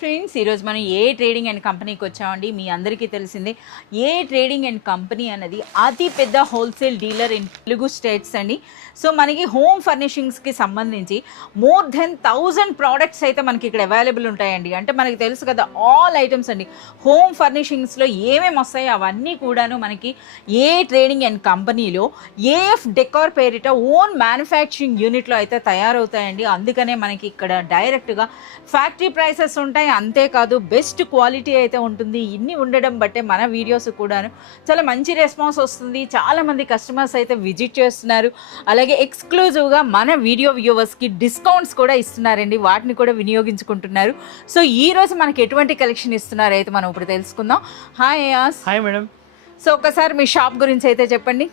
Friends, ఈరోజు మనం ఏ trading and కంపెనీకి వచ్చామండి. మీ అందరికీ తెలిసిందే ఏ ట్రేడింగ్ అండ్ కంపెనీ అన్నది అతి పెద్ద wholesale dealer in Telugu states అండి. సో మనకి హోమ్ ఫర్నిషింగ్స్కి సంబంధించి మోర్ దెన్ 1000 ప్రోడక్ట్స్ అయితే మనకి ఇక్కడ అవైలబుల్ ఉంటాయండి. అంటే మనకి తెలుసు కదా, ఆల్ ఐటమ్స్ అండి. హోమ్ ఫర్నిషింగ్స్లో ఏమేమి వస్తాయో అవన్నీ కూడాను మనకి ఏ ట్రేడింగ్ అండ్ కంపెనీలో ఏఎఫ్ డెకార్ పేరిట ఓన్ మ్యానుఫ్యాక్చరింగ్ యూనిట్లో అయితే తయారవుతాయండి. అందుకనే మనకి ఇక్కడ డైరెక్ట్గా ఫ్యాక్టరీ ప్రైసెస్ ఉంటాయి. అంతేకాదు బెస్ట్ క్వాలిటీ అయితే ఉంటుంది. ఇన్ని ఉండడం బట్టే మన వీడియోస్ కూడాను చాలా మంచి రెస్పాన్స్ వస్తుంది. చాలామంది కస్టమర్స్ అయితే విజిట్ చేస్తున్నారు. అలాగే ఎక్స్క్లూజివ్గా మన వీడియో వ్యూవర్స్కి డిస్కౌంట్స్ కూడా ఇస్తున్నారండి. వాటిని కూడా వినియోగించుకుంటున్నారు. సో ఈ రోజు మనకి ఎటువంటి కలెక్షన్ ఇస్తున్నారు అయితే మనం ఇప్పుడు తెలుసుకుందాం. Hi yes. Hi madam. So ఒకసారి మీ షాప్ గురించి అయితే చెప్పండి.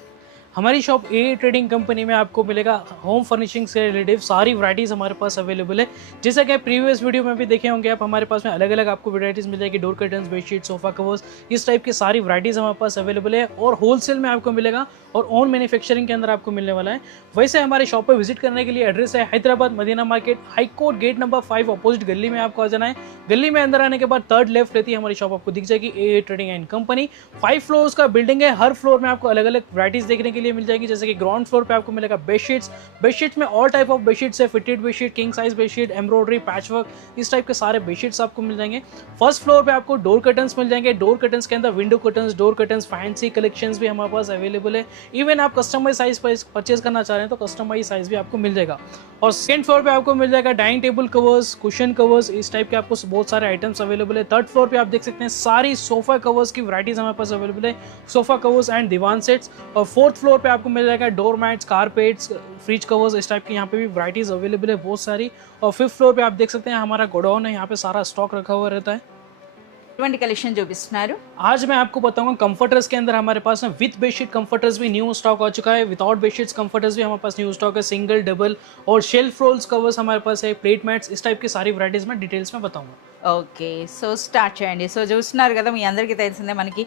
हमारी शॉप ए ट्रेडिंग कंपनी में आपको मिलेगा होम फर्निशिंग से रिलेटिव सारी वैराइटीज़ हमारे पास अवेलेबल है। जैसा कि आप प्रीवियस वीडियो में भी देखे होंगे, आप हमारे पास में अलग अलग आपको वैराइटीज़ मिल जाएगी। Door curtains, bedsheet, sofa covers, इस टाइप की सारी वैराइटीज़ हमारे पास अवेलेबल है और होलसेल में आपको मिलेगा और ओन मैन्युफैक्चरिंग के अंदर आपको मिलने वाला है। वैसे हमारे शॉप पर विजिट करने के लिए एड्रेस है Hyderabad Madina market, high court gate number 5 opposite गली में आपको आ जाना है। गली में अंदर आने के बाद थर्ड लेफ्ट रहती है हमारी शॉप, आपको दिख जाएगी ए ट्रेडिंग एंड कंपनी। 5 फ्लोर्स का बिल्डिंग है। हर फ्लोर में आपको अलग अलग वैराइटीज़ देखने के लिए मिल जाएगी। जैसे कि ग्राउंड फ्लोर पे आपको मिलेगा बेडशीट्स में ऑल टाइप ऑफ बेडशीट्स है। Fitted bedsheet, king size bedsheet, embroidery, patchwork, इस टाइप के सारे बेडशीट्स आपको मिल जाएंगे। फर्स्ट फ्लोर पे आपको डोर कर्टन्स मिल जाएंगे। डोर कर्टन्स के अंदर window curtains, door curtains, fancy collections भी हमारे पास अवेलेबल है। इवन आप कस्टमाइज साइज परचेज करना चाह रहे हैं तो कस्टमाइज साइज भी आपको मिल जाएगा। और सेकंड फ्लोर पे आपको मिल जाएगा dining table covers, cushion covers, इस टाइप के आपको बहुत सारे आइटम्स अवेलेबल है। थर्ड फ्लोर पे आप देख सकते हैं सारी सोफा कवर्स की वैराइटीज हमारे पास अवेलेबल है, सोफा कवर्स एंड दीवान सेट्स। और फोर्थ फ्लोर पे आपको मिल जाएगा door mats, carpets, fridge covers, इस टाइप की यहाँ पे भी वैराइटीज अवेलेबल है बहुत सारी। और फिफ्थ फ्लोर पे आप देख सकते हैं हमारा गोडाउन है, यहाँ पे सारा स्टॉक रखा हुआ रहता है। ఎటువంటి కలెక్షన్ చూపిస్తున్నారు? आज मैं आपको बताऊंगा कंफर्टर्स के अंदर हमारे पास में विथ बेडशीट कंफर्टर्स भी न्यू स्टॉक आ चुका है। विदाउट बेडशीट्स कंफर्टर्स भी हमारे पास न्यू स्टॉक है। सिंगल, डबल और शेल्फ रोल्स कवर्स हमारे पास है। प्लेट मैट्स, इस टाइप की सारी वैराइटीज में डिटेल्स में बताऊंगा। ఓకే, సో స్టార్ట్ చేయండి. సో చూస్తున్నారు కదా, మీ అందరికీ తెలిసిందే మనకి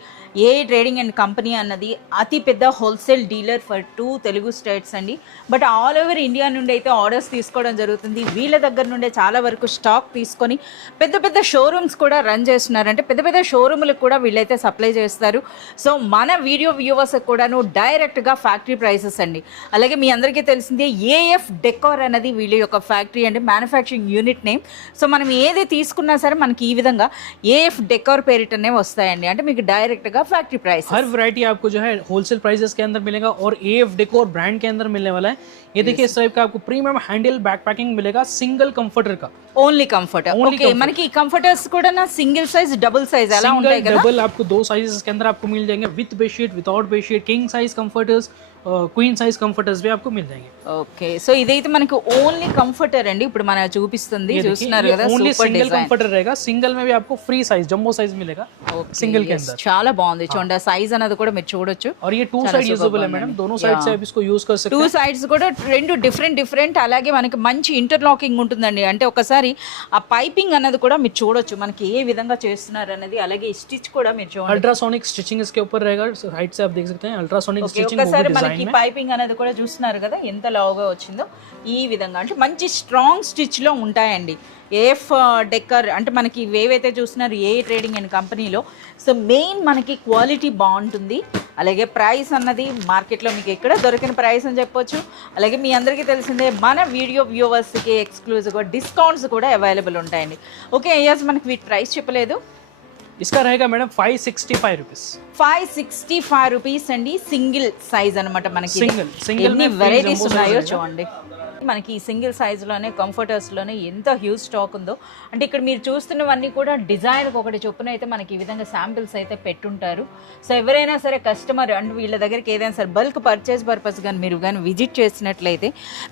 ఏ ట్రేడింగ్ అండ్ కంపెనీ అన్నది అతి పెద్ద wholesale dealer for 2 Telugu states అండి. బట్ ఆల్ ఓవర్ ఇండియా నుండి అయితే ఆర్డర్స్ తీసుకోవడం జరుగుతుంది. వీళ్ళ దగ్గర నుండే చాలా వరకు స్టాక్ తీసుకొని పెద్ద పెద్ద షోరూమ్స్ కూడా రన్ చేస్తున్నారు. అంటే పెద్ద పెద్ద షోరూమ్లకు కూడా వీళ్ళైతే సప్లై చేస్తారు. సో మన వీడియో వ్యూవర్స్ కూడాను డైరెక్ట్గా ఫ్యాక్టరీ ప్రైసెస్ అండి. అలాగే మీ అందరికీ తెలిసిందే ఏఎఫ్ డెకార్ అనేది వీళ్ళ యొక్క ఫ్యాక్టరీ అంటే మ్యానుఫ్యాక్చరింగ్ యూనిట్ నేమ్. సో మనం ఏది తీసుకున్నా సరే మనకి ఈ విధంగా ఏఎఫ్ డెకార్ పేరిటనే వస్తాయండి. అంటే మీకు డైరెక్ట్గా ఫ్యాక్టరీ ప్రైస్ हर वैरायटी आपको जो है होलसेल प्राइसेस के अंदर मिलेगा और एएफ डेकोर ब्रांड के अंदर मिलने वाला है। ये देखिए इस टाइप का आपको प्रीमियम हैंडल बैक पैकिंग मिलेगा सिंगल कंफर्टर का। Only comforter. ఓకే, మనకి ఈ కంఫర్టర్స్ కూడా నా సింగిల్ సైజ్, డబుల్ సైజ్ అలా ఉంటాయి కదా? डबल आपको 2 साइजेस के अंदर आपको मिल जाएंगे, with bedsheet, without bedsheet, king size comforters, queen size comforters भी आपको मिल जाएंगे। ఓకే, సో ఇదైతే మనకి ఓన్లీ కంఫర్టర్ అండి. ఇప్పుడు మన చూపిస్తుంది, చూస్తున్నారు కదా, only super single design. Comforter रहेगा। सिंगल में भी आपको फ्री साइज, जंबो साइज मिलेगा सिंगल के अंदर। చాలా బాగుంది చూడండి, సైజ్ అనేది కూడా మీరు చూడొచ్చు. और ये 2 साइड यूजेबल है मैडम, दोनों साइड से आप इसको यूज कर सकते 2 हैं। సైడ్స్ కూడా రెండు డిఫరెంట్. అలాగే మనకి మంచి ఇంటర్లాకింగ్ ఉంటుందండి. అంటే ఒకసారి ఆ పైపింగ్ అన్నది కూడా మీరు చూడొచ్చు మనకి ఏ విధంగా చేస్తున్నారు అన్నది. అలాగే స్టిచ్ కూడా మీరు చూడండి, अल्ट्रासोनिक स्टिचिंग इसके ऊपर रहेगा। राइट से आप देख सकते हैं अल्ट्रासोनिक स्टिचिंग ఒకసారి మనకి పైపింగ్ అనేది కూడా చూస్తున్నారు కదా ఎంత లావుగా వచ్చిందో. ఈ విధంగా అంటే మంచి స్ట్రాంగ్ స్టిచ్ లో ఉంటాయండి. ఏఎఫ్ డెక్కర్ అంటే మనకి ఇవేవైతే చూస్తున్నారు ఏ ట్రేడింగ్ అండ్ కంపెనీలో. సో మెయిన్ మనకి క్వాలిటీ బాగుంటుంది. అలాగే ప్రైస్ అన్నది మార్కెట్లో మీకు ఎక్కడ దొరికిన ప్రైస్ అని చెప్పొచ్చు. అలాగే మీ అందరికీ తెలిసిందే మన వీడియో వ్యూవర్స్కి ఎక్స్క్లూజివ్గా డిస్కౌంట్స్ కూడా అవైలబుల్ ఉంటాయండి. ఓకే అయ్యాస్, మనకి వీటి ప్రైస్ చెప్పలేదు. इसका रहेगा मैडम 565 रुपीस। 565 రూపీస్ అండి. సింగిల్ సైజ్ అనమాట. మనకి సింగిల్ ఎన్ని వెరైటీస్ ఉన్నాయో చూడండి. మనకి ఈ సింగిల్ సైజ్లోనే కంఫర్టర్స్లోనే ఎంత హ్యూజ్ స్టాక్ ఉందో. అంటే ఇక్కడ మీరు చూస్తున్నవన్నీ కూడా డిజైన్కి ఒకటి చొప్పున అయితే మనకి ఈ విధంగా శాంపిల్స్ అయితే పెట్టుంటారు. సో ఎవరైనా సరే కస్టమర్ అండ్ వీళ్ళ దగ్గరికి ఏదైనా సరే బల్క్ పర్చేస్ పర్పస్ కానీ మీరు కానీ విజిట్ చేసినట్లయితే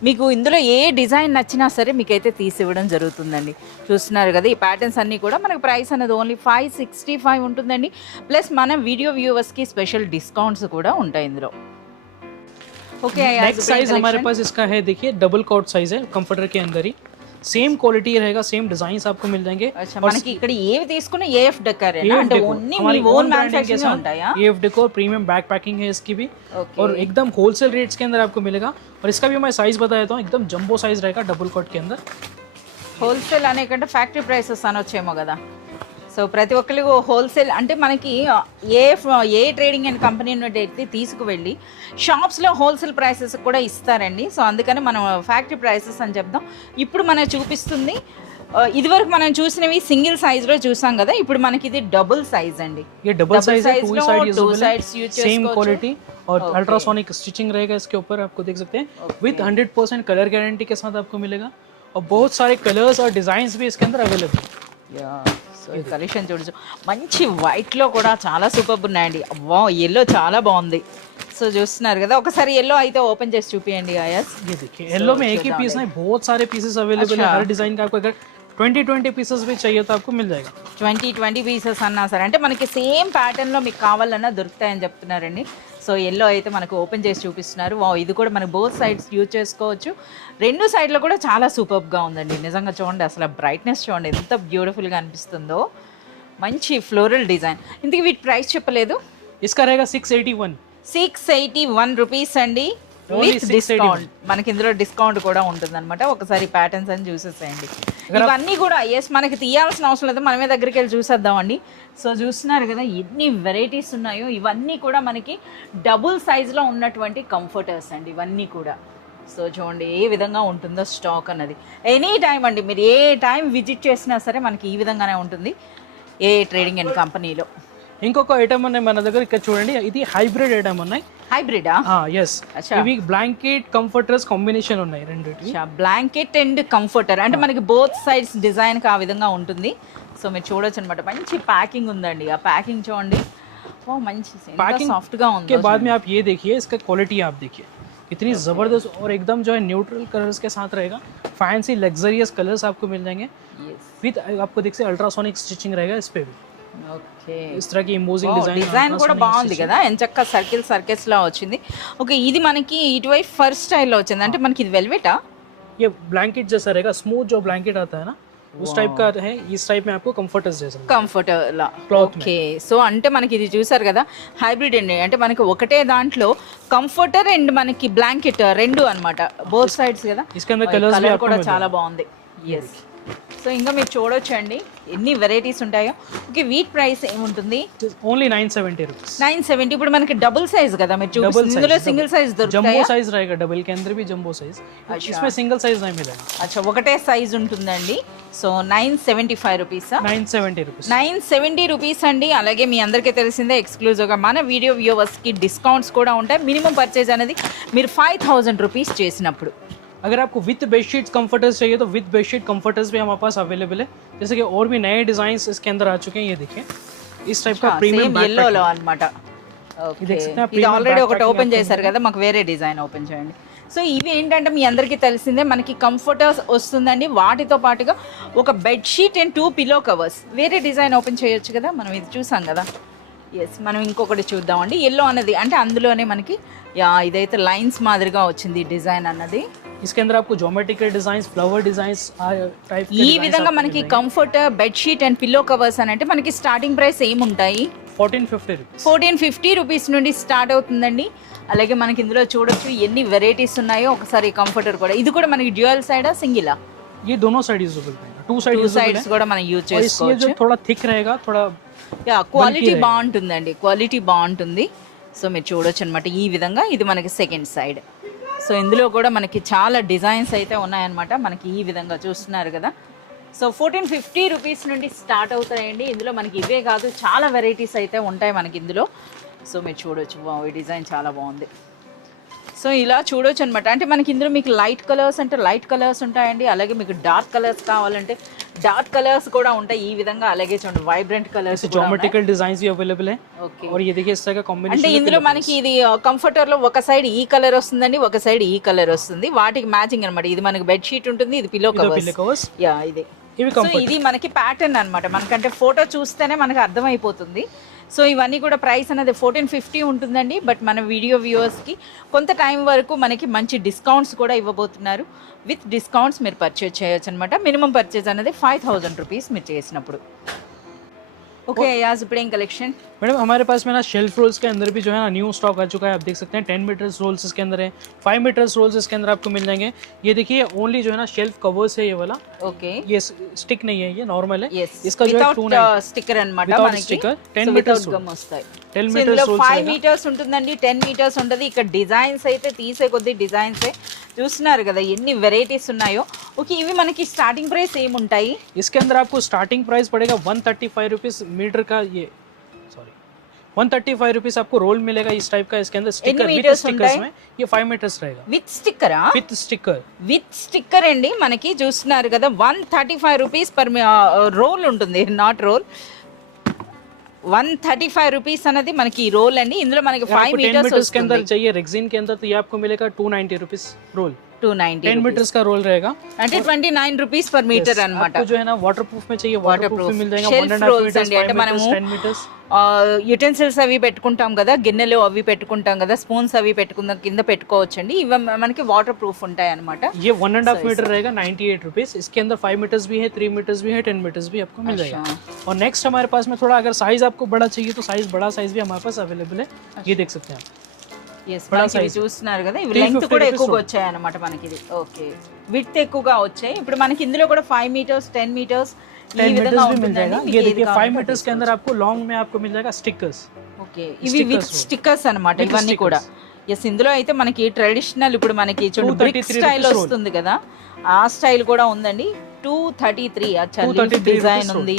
మీకు ఇందులో ఏ డిజైన్ నచ్చినా సరే మీకైతే తీసివ్వడం జరుగుతుందండి. చూస్తున్నారు కదా, ఈ ప్యాటర్న్స్ అన్నీ కూడా మనకు ప్రైస్ అనేది ఓన్లీ 565 ఉంటుందండి. ప్లస్ మన వీడియో వ్యూవర్స్కి స్పెషల్ డిస్కౌంట్స్ కూడా ఉంటాయి ఇందులో. ओके, नेक्स्ट साइज हमारे पास इसका है, देखिए डबल कॉट साइज है कंफर्टर के अंदर ही। सेम क्वालिटी रहेगा, सेम डिजाइन्स आपको मिल जाएंगे। अच्छा, మనకి ఇక్కడ ఏవి తీసుకున్నా ఏఎఫ్ డెకార్ है ना? అంటే ఓన్లీ మీ ఓన్ మ్యానుఫ్యాక్చరింగ్ ఉంటాయా? AF decor premium back packing है इसकी भी। और एकदम होलसेल रेट्स के अंदर आपको मिलेगा। और इसका भी मैं साइज बता देता हूँ, एकदम जंबो साइज रहेगा डबल कॉट के अंदर। హోల్సేల్ అనే కంటే ఫ్యాక్టరీ ప్రైసెస్ అనొచ్చేమో కదా. సో ప్రతి ఒక్కరికి హోల్సేల్ అంటే మనకి ఏ ట్రేడింగ్ అండ్ కంపెనీ నుండి అయితే తీసుకువెళ్ళి షాప్స్లో హోల్సేల్ ప్రైసెస్ కూడా ఇస్తారండి. సో అందుకని మనం ఫ్యాక్టరీ ప్రైసెస్ అని చెప్దాం. ఇప్పుడు మనం చూపిస్తుంది ఇదివరకు మనం చూసినవి సింగిల్ సైజ్ లో చూసాం కదా, ఇప్పుడు మనకి ఇది డబుల్ సైజ్ అండి. ये डबल साइज है, two side sides use same చేసుకోవచ్చు. क्वालिटी और अल्ट्रासोनिक स्टिचिंग रहेगा इसके ऊपर, आपको देख सकते हैं विद 100% कलर गारंटी के साथ आपको मिलेगा और बहुत सारे कलर्स और डिजाइन्स भी इसके अंदर अवेलेबल. సో ఈ కలెక్షన్ చూడొచ్చు, మంచి వైట్ లో కూడా చాలా సూపర్ ఉన్నాయండి. వా ఎల్లో చాలా బాగుంది. సో చూస్తున్నారు కదా, ఒకసారి ఎల్లో అయితే ఓపెన్ చేసి చూపియండి ఆయాస్. ये देखिए येलो में एक ही पीस नहीं, बहुत सारे पीसेस अवेलेबल है. हर डिजाइन का आपको अगर 20 पीसेस भी चाहिए तो आपको मिल जाएगा. 20 పీసెస్ అన్నా సరే అంటే మనకి సేమ్ ప్యాటర్న్లో మీకు కావాలన్నా దొరుకుతాయని చెప్తున్నారండి. సో ఎల్లో అయితే మనకు ఓపెన్ చేసి చూపిస్తున్నారు. వా ఇది కూడా మనకు బోత్ సైడ్స్ యూజ్ చేసుకోవచ్చు. రెండు సైడ్లో కూడా చాలా సూపర్గా ఉందండి. నిజంగా చూడండి, అసలు బ్రైట్నెస్ చూడండి ఎంత బ్యూటిఫుల్గా అనిపిస్తుందో. మంచి ఫ్లోరల్ డిజైన్. ఇంతకీ వీటి ప్రైస్ చెప్పలేదు. इसका रहेगा 681. 681 రూపీస్ అండి Only విత్ 681. డిస్కౌంట్. మనకి ఇందులో డిస్కౌంట్ కూడా ఉంటుందన్నమాట. ఒకసారి ప్యాటర్న్స్ అని చూసేసేయండి. ఇవన్నీ కూడా మనకి తీయాల్సిన అవసరం లేదు, మనమే దగ్గరికి వెళ్ళి చూసేద్దామండి. సో చూస్తున్నారు కదా ఎన్ని వెరైటీస్ ఉన్నాయో. ఇవన్నీ కూడా మనకి డబుల్ సైజ్లో ఉన్నటువంటి కంఫర్టర్స్ అండి ఇవన్నీ కూడా. సో చూడండి ఏ విధంగా ఉంటుందో స్టాక్ అన్నది. ఎనీ టైం అండి, మీరు ఏ టైం విజిట్ చేసినా సరే మనకి ఈ విధంగానే ఉంటుంది ఏ ట్రేడింగ్ అండ్ కంపెనీలో. ఇంకొక ఐటమ్ ఉన్నాయి మన దగ్గర, ఇక్కడ చూడండి ఇది హైబ్రిడ్ ఐటమ్ ఉన్నాయి. హైబ్రిడా? ఎస్, ఇవి బ్లాంకెట్ కంఫర్టర్స్ కాంబినేషన్ ఉన్నాయి రెండిటి. బ్లాంకెట్ అండ్ కంఫర్టర్ అంటే మనకి బోత్ సైడ్స్ డిజైన్ ఆ విధంగా ఉంటుంది. సో మీరు చూడొచ్చు అనమాట. మంచి ప్యాకింగ్ ఉందండి. ఆ ప్యాకింగ్ చూడండి, ఓ మంచి पैकिंग సాఫ్ట్ గా ఉంది. के बाद में आप ये देखिए, इसका क्वालिटी आप देखिए कितनी ज़बरदस्त और एकदम जो है न्यूट्रल कलर्स के साथ रहेगा. फैंसी लग्जरियस कलर्स आपको मिल जाएंगे विद आपको देख से अल्ट्रासोनिक स्टिचिंग रहेगा इस पे भी. ఓకే, इस तरह की इमोजिंग డిజైన్ కూడా బాగుంది కదా, ఎంచక్క సర్కిల్స్ లా వచ్చింది. ఓకే, ఇది మనకి ఇటువైపు ఫస్ట్ స్టైల్లో వచ్చింది. అంటే మనకి ఇది వెల్వెటా? ये ब्लैंकेट जैसा रहेगा, स्मूथ जो ब्लैंकेट आता है ना उस टाइप का है. इस टाइप में आपको कंफर्टर्स जैसा కంఫర్టర్ లా. Cloth में. ఓకే, సో అంటే మనకి ఇది చూసారు కదా హైబ్రిడ్ అండి. అంటే మనకి ఒకటే దాంట్లో కంఫర్టర్ అండ్ మనకి బ్లాంకెట్ రెండు అన్నమాట, బోత్ సైడ్స్ కదా. इसके अंदर कलर्स भी కలర్ आपको కూడా मिल చాలా బాగుంది. ఎస్, సో ఇంకా మీరు చూడొచ్చు అండి ఎన్ని వెరైటీస్ ఉంటాయో. ఓకే, వీట్ ప్రైస్ ఏముంటుంది? Only 970 rupees. 970. ఇప్పుడు మనకి డబుల్ సైజ్ కదా మీరు చూపిస్తుంది, ఇందులో సింగిల్ సైజ్ जंबो దొరుకుతాయా? साइज रहेगा, डबल के अंदर भी जंबो साइज. इसमें सिंगल साइज नहीं मिलेगा. అచ్చా, ఒకటే సైజ్ ఉంటుందండి. So 975 rupees. 970 रुपीस. 970 రూపీస్ అండి. అలాగే మీ అందరికీ తెలిసిందే ఎక్స్క్లూజివ్గా మన వీడియో వ్యూవర్స్కి డిస్కౌంట్స్ కూడా ఉంటాయి. మినిమం పర్చేజ్ అనేది మీరు 5000 రూపీస్ చేసినప్పుడు. अगर आपको विद बेडशीट्स कंफर्टर्स चाहिए तो विद बेडशीट कंफर्टर्स भी हमारे पास अवेलेबल है. जैसे कि और भी नए डिजाइन इसके अंदर आ चुके हैं. ये देखिए इस टाइप का प्रीमियम ఎల్లోలో అన్నమాట. ఇది ఆల్రెడీ ఒకటి ఓపెన్ చేశారు కదా, మాకు వేరే డిజైన్ ఓపెన్ చేయండి. సో ఇవి ఏంటంటే మీ అందరికీ తెలిసిందే మనకి కంఫర్టర్స్ వస్తుందండి. వాటితో పాటుగా ఒక బెడ్షీట్ అండ్ 2 పిల్లో కవర్స్. వేరే డిజైన్ ఓపెన్ చేయొచ్చు కదా, మనం ఇది చూసాం కదా. ఎస్, మనం ఇంకొకటి చూద్దామండి. ఎల్లో అన్నది అంటే అందులోనే మనకి ఇదైతే లైన్స్ మాదిరిగా వచ్చింది డిజైన్ అన్నది. इसके अंदर आपको geometrical designs, flower designs type के ఈ విధంగా మనకి comforter, bedsheet and pillow covers అని అంటే మనకి స్టార్టింగ్ ప్రైస్ ఏముంటాయి? 1450 रुपीस. 1450 రూపీస్ నుండి స్టార్ట్ అవుతుందండి. అలాగే మనకి ఇందులో చూడొచ్చు ఎన్ని వెరైటీస్ ఉన్నాయో. ఒకసారి కంఫర్టర్ కూడా, ఇది కూడా మనకి డ్యూయల్ సైడా సింగిలా? ये दोनों साइड यूजेबल रहेगा, टू साइड यूजेबल సైడ్స్ है. కూడా మనం యూజ్ और इसमें చేసుకోవచ్చు. जो थोड़ा थिक रहेगा, थोड़ा క్వాలిటీ బాగుంటుందండి, క్వాలిటీ బాగుంటుంది. సో మీరు చూడొచ్చు అనమాట ఈ విధంగా. ఇది మనకి సెకండ్ సైడ్. సో ఇందులో కూడా మనకి చాలా డిజైన్స్ అయితే ఉన్నాయన్నమాట. మనకి ఈ విధంగా చూస్తున్నారు కదా. సో 1450 రూపీస్ నుండి స్టార్ట్ అవుతాయండి. ఇందులో మనకి ఇవే కాదు, చాలా వెరైటీస్ అయితే ఉంటాయి మనకి ఇందులో. సో మీరు చూడొచ్చు, ఈ డిజైన్ చాలా బాగుంది. సో ఇలా చూడొచ్చు అనమాట. అంటే మనకి ఇందులో మీకు లైట్ కలర్స్ అంటే లైట్ కలర్స్ ఉంటాయండి. అలాగే మీకు డార్క్ కలర్స్ కావాలంటే డార్క్ కలర్స్ కూడా ఉంటాయి ఈ విధంగా. అలాగే చూడండి వైబ్రెంట్ కలర్స్, ज्योमेट्रिकल डिजाइन्स भी अवेलेबल है. ఓకే, और ये देखिए इस तरह का అంటే कॉम्बिनेशन. ఇందులో మనకి ఇది కంఫర్టర్ లో ఒక సైడ్ ఈ కలర్ వస్తుందండి, ఒక సైడ్ ఈ కలర్ వస్తుంది. వాటికి మ్యాచింగ్ అన్నమాట. ఇది మనకి బెడ్షీట్ ఉంటుంది, ఇది పిల్లో కవర్స్. कवर्स యా, ఇది ఇవి సో ఇది మనకి ప్యాటర్న్ అన్నమాట. మనకంటే ఫోటో చూస్తేనే మనకు అర్థమైపోతుంది. సో ఇవన్నీ కూడా ప్రైస్ అనేది 1450 ఉంటుందండి. బట్ మన వీడియో వ్యూవర్స్కి కొంత టైం వరకు మనకి మంచి డిస్కౌంట్స్ కూడా ఇవ్వబోతున్నారు. విత్ డిస్కౌంట్స్ మీరు పర్చేజ్ చేయొచ్చు అనమాట. మినిమం పర్చేజ్ అనేది 5000 రూపీస్ మీరు చేసినప్పుడు. ఓకే యాజ్ ఇప్పుడు ఏం కలెక్షన్? मैडम हमारे पास में ना शेल्फ रोल्स के अंदर भी जो है ना न्यू स्टॉक आ चुका है, आप देख सकते हैं 10 मीटर्स रोल्स इसके अंदर है, 5 मीटर्स रोल्स इसके अंदर आपको मिल जाएंगे। ये देखिए ओनली जो है ना शेल्फ कवर्स है ये वाला, ఓకే ये स्टिक नहीं है, ये नॉर्मल है। yes इसका जो है without 290 స్టిక్కర్ అన్నమాట Without మనకి sticker, 10 So, meters without roll. gum వస్తాయి. 10 So, meters ఇందులో rolls 5 रहेगा। మీటర్స్ ఉంటుందండి, 10 మీటర్స్ ఉంటుంది. ఇక్కడ డిజైన్స్ అయితే తీసే కొద్ది డిజైన్స్ చూస్తున్నారు కదా ఎన్ని వెరైటీస్ ఉన్నాయో. ఓకే ఇవి మనకి స్టార్టింగ్ ప్రైస్ ఏముంటాయి? इसके अंदर आपको स्टार्टिंग प्राइस पड़ेगा 135 रुपीज मीटर का, ये सॉरी 135 रुपीज आपको रोल मिलेगा इस टाइप का। इसके अंदर स्टिकर विद meters स्टिकर्स ఉంటాయి? में, ये 5 मीटर्स रहेगा విత్ స్టిక్కరా? With sticker. విత్ స్టిక్కర్ అండి మనకి చూస్తున్నారు కదా 135 రూపీస్ పర్ రోల్ ఉంటుంది, నాట్ రోల్. 135 రూపీస్ అనేది మనకి ఈ రోల్ అండి. ఇందులో మనకి 5 10 మీటర్స్ मीटर्स के अंदर వస్తుంది. चाहिए रेक्सिन के अंदर तो ये आपको मिलेगा 290 रुपीज रोल। 290 10 मीटर्स का रोल रहेगा। అంటే 29 రూపీస్ పర్ మీటర్ అన్నమాట. आपको जो है ना वाटर प्रूफ में चाहिए, वाटर प्रूफ में मिल जाएगा। Shelf 1.5 rolls मीटर्स, అండి. 5 అంటే मीटर्स, మనము 10 मीटर्स। యుటెన్సిల్స్ అవి పెట్టుకుంటాం కదా, గిన్నెలు అవి పెట్టుకుంటాం కదా, స్పూన్స్ అవి పెట్టుకుందాం కింద పెట్టుకోవచ్చండి. ఇవి మనకి వాటర్ ప్రూఫ్ ఉంటాయి అన్నమాట. ये 1.5 मीटर रहेगा 98 रुपीज। इसके अंदर 5 मीटर्स भी है, 3 मीटर्स भी है, 10 मीटर्स भी आपको मिल जाएगा। और नेक्स्ट हमारे पास में थोड़ा अगर साइज आपको बड़ा चाहिए तो साइज बड़ा साइज भी हमारे पास अवेलेबल है, ये देख सकते हैं आप। yes మనకి ఇవి చూస్తున్నారు కదా, ఇవి లెంగ్త్ కూడా ఎక్కువగా వచ్చాయి అన్నమాట మనకి. ఇది ఓకే విడ్త్ ఎక్కువగా వచ్చాయి. ఇప్పుడు మనకి ఇందులో కూడా 5 మీటర్స్, 10 మీటర్స్ ఈ 10 విధంగా मीटर्स भी मिल जाएगा। ఉంటుందండి. ये देखिए 5 मीटर्स के अंदर आपको लॉन्ग में आपको मिल जाएगा स्टिकर्स। ఓకే ఇవి విత్ స్టిక్కర్స్ అన్నమాట With ఇవన్నీ stickers. కూడా. ఎస్ ఇందులో అయితే మనకి ట్రెడిషనల్ ఇప్పుడు మనకి చూడండి బ్రిక్ 233 స్టైల్ rupees roll. వస్తుంది కదా, ఆ స్టైల్ కూడా ఉందండి. 233 अच्छा 233 డిజైన్ rupees ఉంది.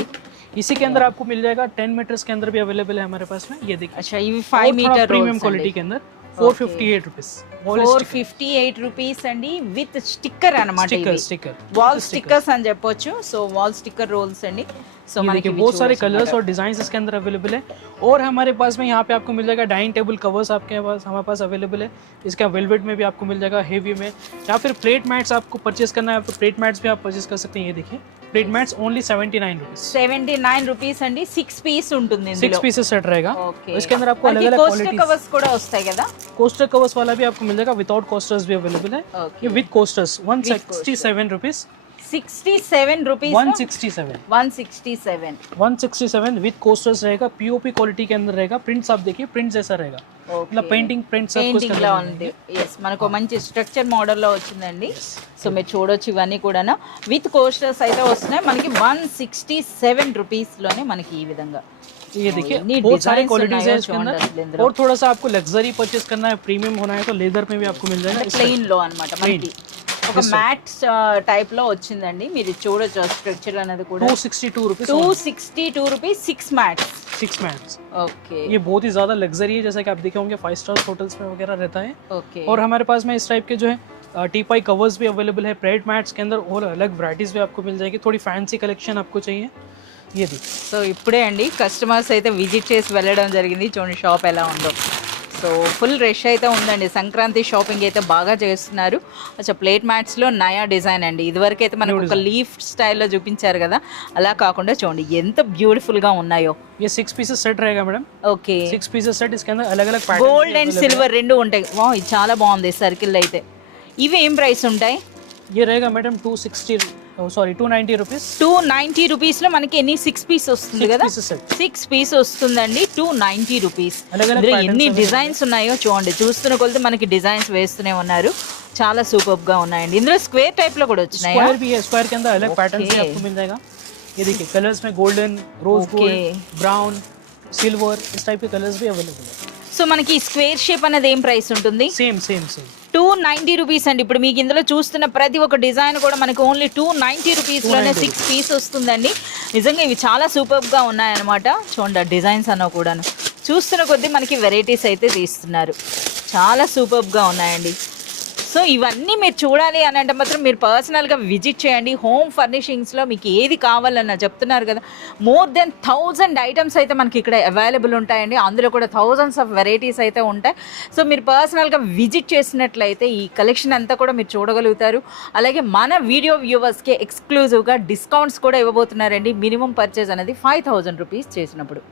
इसी के अंदर आपको मिल जाएगा 10 मीटर्स के अंदर भी अवेलेबल है हमारे पास में। ये देखिए अच्छा ఇవి 5 మీటర్ प्रीमियम क्वालिटी के अंदर 458 रुपीस। 458 రూపీస్ అండి విత్ స్టిక్కర్ అన్నమాట. स्टिकर ఇవి स्टिकर వాల్ స్టిక్కర్స్ అని చెప్పొచ్చు. సో వాల్ స్టిక్కర్ రోల్స్ అండి. సో ये మనకి देखिए बहुत सारे कलर्स और डिजाइन इसके अंदर अवेलेबल है। और हमारे पास में यहाँ पे आपको मिल जाएगा डाइनिंग टेबल कवर्स, आपके पास हमारे पास अवेलेबल है। इसका वेलवेट में भी आपको मिल जाएगा, हेवी में, या फिर प्लेट मैट्स आपको परचेस करना है तो प्लेट मैट्स भी आप परचेस कर सकते हैं। ये देखिए plate mats only 79 rupees. 79 rupees అండి. 6 పీస్ ఉంటుంది 6 ఇందులో. पीसेस सेट रहेगा। ఓకే इसके अंदर आपको अलग अलग కోస్టర్ क्वालिटीज, కవర్స్ కూడా వస్తాయి కదా. कोस्टर कवर्स वाला भी आपको मिल जाएगा, विदाउट कोस्टर्स भी अवेलेबल है। ఓకే ये with coasters 167 rupees. 67 rupees 167 167 167 with coasters रहेगा, पीओपी क्वालिटी के अंदर रहेगा। प्रिंट्स आप देखिए प्रिंट जैसा रहेगा, मतलब पेंटिंग प्रिंट्स आपको इसके పెయింటింగ్ లా अंदर ఉంది. ఎస్ మనకు మంచి స్ట్రక్చర్ మోడల్ లో వచ్చిందండి. సో మీరు చూడొచ్చు ఇవన్నీ కూడా విత్ కోస్టర్స్ అయితే వస్తున్నాయి మనకి 167 రూపీస్ లోనే మనకి ఈ విధంగా. ये देखिए इतनी बहुत सारे designs क्वालिटीज है बनाए इसके हो अंदर। चौंडा और थोड़ा सा आपको लग्जरी परचेस करना है, प्रीमियम होना है तो लेदर में भी आपको मिल जाएगा। इस ప్లెయిన్ లో అన్నమాట మనకి ఒక Yes, sir. మ్యాట్ టైప్ లో వచ్చిందండి. మీరు చూడొచ్చు స్ట్రక్చర్ అనేది కూడా. 262 rupees 262 rupees 6 mats. 6 mats. Okay ये बहुत ही ज्यादा लग्जरी है, जैसा कि आप देखे होंगे 5 स्टार होटल्स में वगैरह रहता है। ఓకే और हमारे पास में इस टाइप के जो है टीपाई कवर्स भी अवेलेबल है। प्लेट मैट्स के अंदर और अलग वैराइटीज भी आपको मिल जाएगी। थोड़ी फैंसी कलेक्शन आपको चाहिए, ये देखिए। సో ఇప్పుడే అండి కస్టమర్స్ అయితే విజిట్ చేసి వెళ్ళడం జరిగింది. చూడండి షాప్ ఎలా ఉందో. సో ఫుల్ రష్ అయితే ఉందండి. సంక్రాంతి షాపింగ్ అయితే బాగా చేస్తున్నారు. అచ్చా ప్లేట్ మ్యాట్స్లో నయా డిజైన్ అండి. ఇదివరకు అయితే మనకు ఒక లీఫ్ స్టైల్లో చూపించారు కదా, అలా కాకుండా చూడండి ఎంత బ్యూటిఫుల్గా ఉన్నాయో. ये 6 पीसेस सेट रहेगा मैडम। ఓకే 6 पीसेस सेट, इसके अंदर अलग अलग पैटर्न। గోల్డ్ అండ్ సిల్వర్ రెండు ఉంటాయి. వా ఇది చాలా బాగుంది సర్కిల్ అయితే. ఇవి ఏం ప్రైస్ ఉంటాయి? ये रहेगा मैडम 290 रुपीस। 290 రూపీస్లో మనకి ఎన్ని 6 పీస్ వస్తుంది కదా, pieces set. 6 పీస్ వస్తుందండి. 290 రూపీస్. अलग अलग ఇందులో patterns ఎన్ని available. డిజైన్స్ ఉన్నాయో చూడండి. చూస్తున్న కొలది మనకి డిజైన్స్ వేస్తూనే ఉన్నారు. చాలా సూపర్ గా ఉన్నాయండి. ఇందులో స్క్వేర్ టైప్ లో కూడా వచ్చినాయి. स्क्वायर भी है, स्क्वायर के अंदर अलग पैटर्न भी Okay. आपको मिल जाएगा। ये देखिए कलर्स में गोल्डन, रोज Okay. गोल्ड, ब्राउन, सिल्वर, इस टाइप के कलर्स भी अवेलेबल है। సో మనకి స్క్వేర్ షేప్ అనేది ఏం ప్రైస్ ఉంటుంది? सेम 290 రూపీస్ అండి. ఇప్పుడు మీకు ఇందులో చూస్తున్న ప్రతి ఒక్క డిజైన్ కూడా మనకి ఓన్లీ 290 రూపీస్లోనే 6 పీస్ వస్తుందండి. నిజంగా ఇవి చాలా సూపర్గా ఉన్నాయన్నమాట. చూడండి డిజైన్స్ అన్న కూడాను చూస్తున్న కొద్దీ మనకి వెరైటీస్ అయితే తీస్తున్నారు. చాలా సూపర్గా ఉన్నాయండి. సో ఇవన్నీ మీరు చూడాలి అని అంటే మాత్రం మీరు పర్సనల్గా విజిట్ చేయండి. హోమ్ ఫర్నిషింగ్స్లో మీకు ఏది కావాలన్నా చెప్తున్నారు కదా, మోర్ దెన్ 1000 ఐటమ్స్ అయితే మనకి ఇక్కడ అవైలబుల్ ఉంటాయండి. అందులో కూడా థౌజండ్స్ ఆఫ్ వెరైటీస్ అయితే ఉంటాయి. సో మీరు పర్సనల్గా విజిట్ చేసినట్లయితే ఈ కలెక్షన్ అంతా కూడా మీరు చూడగలుగుతారు. అలాగే మన వీడియో వ్యూవర్స్కి ఎక్స్క్లూజివ్గా డిస్కౌంట్స్ కూడా ఇవ్వబోతున్నారండి. మినిమం పర్చేజ్ అనేది 5000 రూపీస్ చేసినప్పుడు.